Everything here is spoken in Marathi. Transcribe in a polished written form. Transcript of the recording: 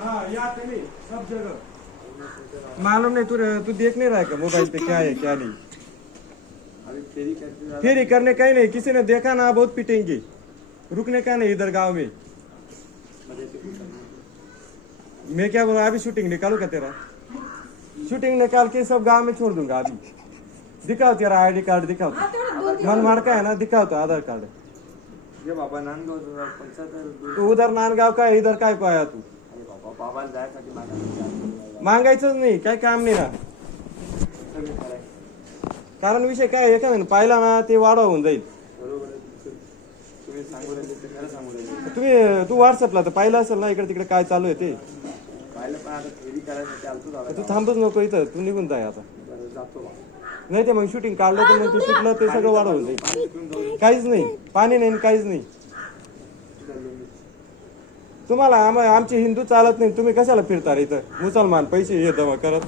हाँ यहाँ पे नहीं, सब जगह मालूम नहीं। तू देख नहीं रहा है क्या मोबाइल पे क्या है क्या नहीं? फेरी करने का ही नहीं, किसी ने देखा ना बहुत पिटेंगे। रुकने का नहीं इधर गांव में। मैं क्या बोल रहा, अभी शूटिंग निकालू क्या तेरा? शूटिंग निकाल के सब गांव में छोड़ दूंगा अभी। दिखाओ तेरा आईडी कार्ड, दिखाओ। मन मार का है ना, दिखाओ तो आधार कार्ड। ये बाबा नांदगाव तू उधर नांदगाव का है, इधर काय को आया तू? बाबा जायसाठी मागायचंच नाही, काय काम नाही ना। कारण विषय काय आहे का पाहिला ना ते वाढव होऊन जाईल। तुम्ही सांगू राहिले ते खरं सांगू राहिले। तुम्ही तू व्हॉट्सअपला तर पाहिलं असेल ना इकडे तिकडे काय चालू आहे ते? पाहिलं पण आता फेरी करायसाठी आलतो दादा। तू थांबच नको इथं, तू निघून जाय आता। जातो नाही ते मग शूटिंग काढलं तर मग ते सुटलं ते सगळं वाढवून जाईल। काहीच नाही, पाणी नाही काहीच नाही। तुम्हाला आमचे हिंदू चालत नाही, तुम्ही कशाला फिरता रे इथं? मुसलमान पैसे हे जमा करत।